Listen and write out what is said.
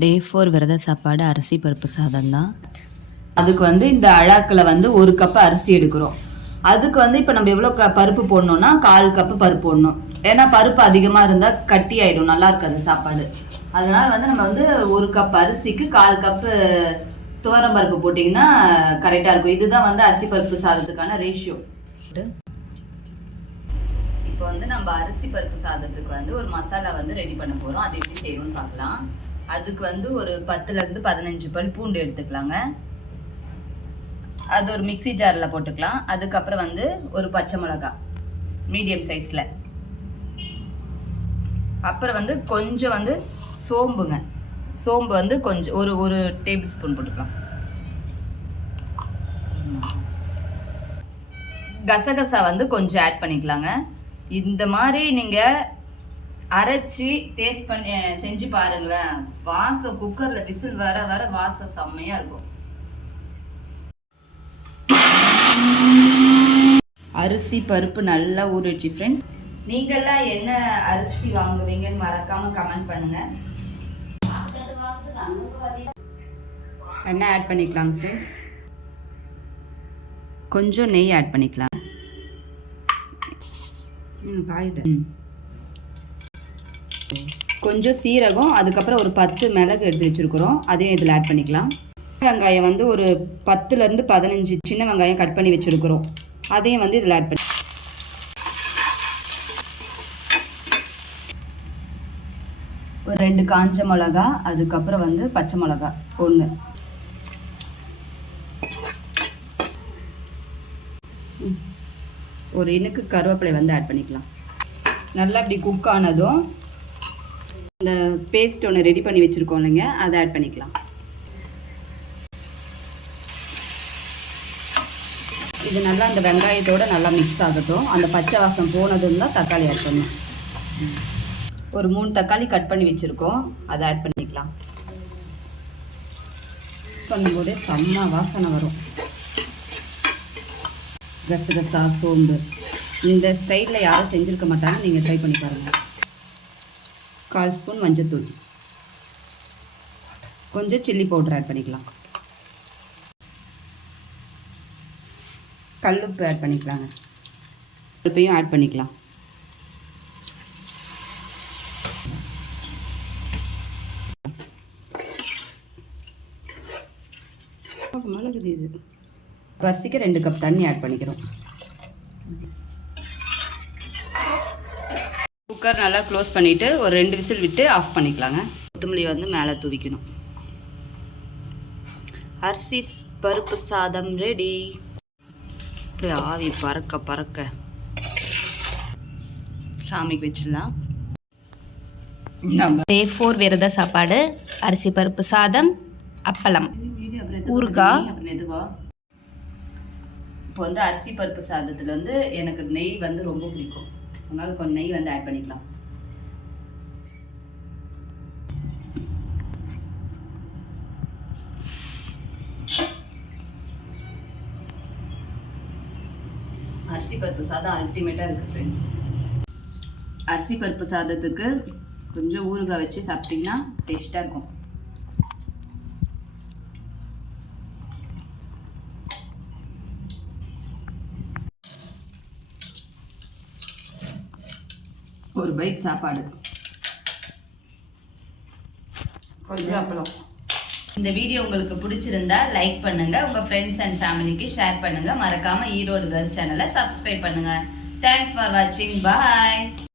டே 4 விரத சாப்பாடு அரிசி பருப்பு சாதம் தான். அதுக்கு வந்து இந்த அழாக்கில் வந்து 1 கப் அரிசி எடுக்கிறோம். அதுக்கு வந்து இப்போ நம்ம எவ்வளோ பருப்பு போடணும்னா 1/4 கப்பு பருப்பு போடணும். ஏன்னா பருப்பு அதிகமாக இருந்தால் கட்டி ஆகிடும், நல்லா இருக்காது சாப்பாடு. அதனால வந்து நம்ம வந்து 1 கப் அரிசிக்கு 1/4 கப்பு துவரம் பருப்பு போட்டிங்கன்னா கரெக்டாக இருக்கும். இதுதான் வந்து அரிசி பருப்பு சாதத்துக்கான ரேஷியோ. இப்போ வந்து நம்ம அரிசி பருப்பு சாதத்துக்கு வந்து ஒரு மசாலா வந்து ரெடி பண்ண போகிறோம். அது எப்படி செய்யணும்னு பார்க்கலாம். அதுக்கு வந்து ஒரு 10லேருந்து 15 பல் பூண்டு எடுத்துக்கலாங்க. அது ஒரு மிக்சி ஜாரில் போட்டுக்கலாம். அதுக்கப்புறம் வந்து ஒரு பச்சை மிளகாய் மீடியம் சைஸில், அப்புறம் வந்து கொஞ்சம் வந்து சோம்புங்க. சோம்பு வந்து கொஞ்சம் ஒரு டேபிள் ஸ்பூன் போட்டுக்கலாம். கசகசா வந்து கொஞ்சம் ஆட் பண்ணிக்கலாங்க. இந்த மாதிரி நீங்கள் அரைச்சி டேஸ்ட் பண்ணி செஞ்சு பாருங்களேன். வாசம் குக்கரில் விசில் வர வர வாசம் செம்மையாக இருக்கும். அரிசி பருப்பு நல்லா ஊறிடுச்சு ஃப்ரெண்ட்ஸ். நீங்கள்லாம் என்ன அரிசி வாங்குவீங்கன்னு மறக்காமல் கமெண்ட் பண்ணுங்கள். எண்ணெய் ஆட் பண்ணிக்கலாம் ஃப்ரெண்ட்ஸ். கொஞ்சம் நெய் ஆட் பண்ணிக்கலாம். கொஞ்சம் சீரகம், அதுக்கப்புறம் ஒரு 10 மிளகு எடுத்து வச்சுருக்குறோம், அதையும் இதில் ஆட் பண்ணிக்கலாம். வெங்காயம் வந்து ஒரு 10லேருந்து 15 சின்ன வெங்காயம் கட் பண்ணி வச்சுருக்குறோம், அதையும் வந்து இதில் ஆட் பண்ணி ஒரு 2 காஞ்ச மிளகா, அதுக்கப்புறம் வந்து பச்சை மிளகா 1. ஒரு இனுக்கு கருவேப்பிலை வந்து ஆட் பண்ணிக்கலாம். நல்லா இப்படி குக் ஆனதும் இந்த பேஸ்ட் ஒன்று ரெடி பண்ணி வச்சுருக்கோம் இல்லைங்க, அதை ஆட் பண்ணிக்கலாம். இது நல்லா அந்த வெங்காயத்தோடு நல்லா மிக்ஸ் ஆகட்டும். அந்த பச்சை வாசம் போனதும் தான் தக்காளி ஆட் பண்ணணும். ஒரு 3 தக்காளி கட் பண்ணி வச்சுருக்கோம், அதை ஆட் பண்ணிக்கலாம். பண்ணும்போதே செம்ம வாசனை வரும். கசகசா சோம்பு இந்த ஸ்டைலில் யாரும் செஞ்சுருக்க மாட்டாங்க, நீங்கள் ட்ரை பண்ணி பாருங்கள். 1/4 ஸ்பூன் மஞ்சள்தூள், கொஞ்சம் சில்லி பவுடர் ஆட் பண்ணிக்கலாம். கல்லுப்பு ஆட் பண்ணிக்கலாங்க. கல்லுப்பையும் ஆட் பண்ணிக்கலாம். மிளகுது இது. அரிசிக்கு 2 கப் தண்ணி ஆட் பண்ணிக்கிறோம். குக்கர் நல்லா க்ளோஸ் பண்ணிவிட்டு ஒரு 2 விசில் விட்டு ஆஃப் பண்ணிக்கலாங்க. கொத்தமல்லி வந்து மேலே தூவிக்கணும். அரிசி பருப்பு சாதம் ரெடி. ஆவி பறக்க பறக்க சாமிக்கு வச்சிடலாம். டே 4 விரத சாப்பாடு அரிசி பருப்பு சாதம், அப்பளம், ஊறுகாய். அப்புறம் எதுக்கோ இப்போ வந்து அரிசி பருப்பு சாதத்தில் வந்து எனக்கு நெய் வந்து ரொம்ப பிடிக்கும், அதனால கொஞ்சம் நெய் வந்து ஆட் பண்ணிக்கலாம். அரிசி பருப்பு சாதம் அல்டிமேட்டாக இருக்குது ஃப்ரெண்ட்ஸ். அரிசி பருப்பு சாதத்துக்கு கொஞ்சம் ஊறுகாய் வச்சு சாப்பிட்டிங்கன்னா டேஸ்ட்டாக இருக்கும். ஒரு பைட் சாப்பாடு, கொஞ்சம் அப்பளம். இந்த வீடியோ உங்களுக்கு பிடிச்சிருந்தா லைக் பண்ணுங்க, உங்க ஃப்ரெண்ட்ஸ் அண்ட் ஃபேமிலிக்கு ஷேர் பண்ணுங்க. மறக்காம ஈரோடு கேர்ள்ஸ் சேனலை சப்ஸ்கிரைப் பண்ணுங்க. தேங்க்ஸ் ஃபார் வாட்சிங். பாய்.